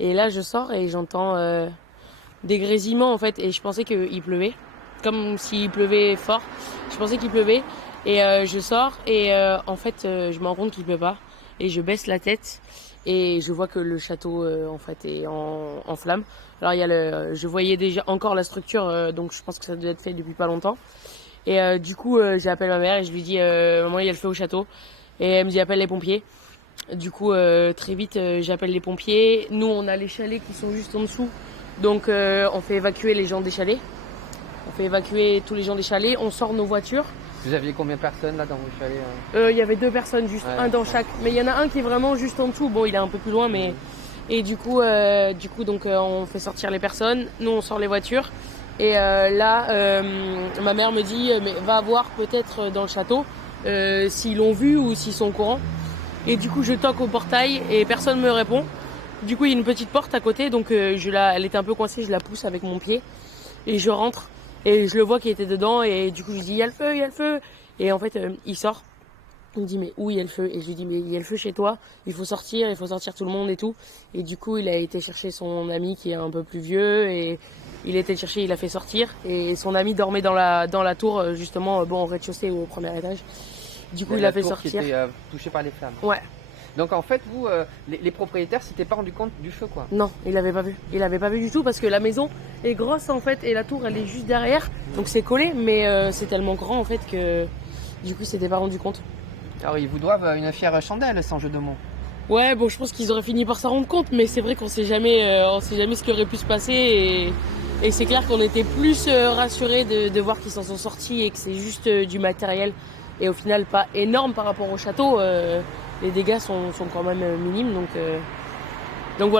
Et là, je sors et j'entends des grésillements en fait. Et je pensais qu'il pleuvait, comme s'il pleuvait fort. Je pensais qu'il pleuvait. Et je sors et en fait, je me rends compte qu'il pleut pas. Et je baisse la tête et je vois que le château en fait est en flammes. Alors je voyais déjà encore la structure, donc je pense que ça devait être fait depuis pas longtemps. Et du coup, j'appelle ma mère et je lui dis maman, il y a le feu au château. Et elle me dit appelle les pompiers. Du coup, très vite, j'appelle les pompiers. Nous, on a les chalets qui sont juste en dessous. Donc, on fait évacuer les gens des chalets. On fait évacuer tous les gens des chalets. On sort nos voitures. Vous aviez combien de personnes là dans vos chalets Il y avait 2 personnes, juste un dans chaque. Mais il y en a un qui est vraiment juste en dessous. Bon, il est un peu plus loin, mais... Et du coup, donc, on fait sortir les personnes. Nous, on sort les voitures. Et là, ma mère me dit, mais va voir peut-être dans le château s'ils l'ont vu ou s'ils sont au courant. Et du coup, je toque au portail et personne me répond. Du coup, il y a une petite porte à côté, donc elle était un peu coincée, je la pousse avec mon pied et je rentre et je le vois qu'il était dedans et du coup, je lui dis il y a le feu, il y a le feu. Et en fait, il sort. Il me dit mais où il y a le feu? Et je lui dis mais il y a le feu chez toi, il faut sortir tout le monde et tout. Et du coup, il a été chercher son ami qui est un peu plus vieux et il a été le chercher, il l'a fait sortir et son ami dormait dans la tour justement bon au rez-de-chaussée ou au premier étage. Du coup, il l'a fait sortir. Qui était touché par les flammes. Ouais. Donc en fait, vous, les propriétaires s'étaient pas rendu compte du feu, quoi. Non, il l'avait pas vu. Il l'avait pas vu du tout parce que la maison est grosse en fait et la tour elle est juste derrière. Donc c'est collé, mais c'est tellement grand en fait que du coup, il s'était pas rendu compte. Alors ils vous doivent une fière chandelle, sans jeu de mots. Ouais, bon, je pense qu'ils auraient fini par s'en rendre compte, mais c'est vrai qu'on sait jamais ce qui aurait pu se passer et c'est clair qu'on était plus rassurés de voir qu'ils s'en sont sortis et que c'est juste du matériel et au final pas énorme par rapport au château. Les dégâts sont quand même minimes, donc voilà.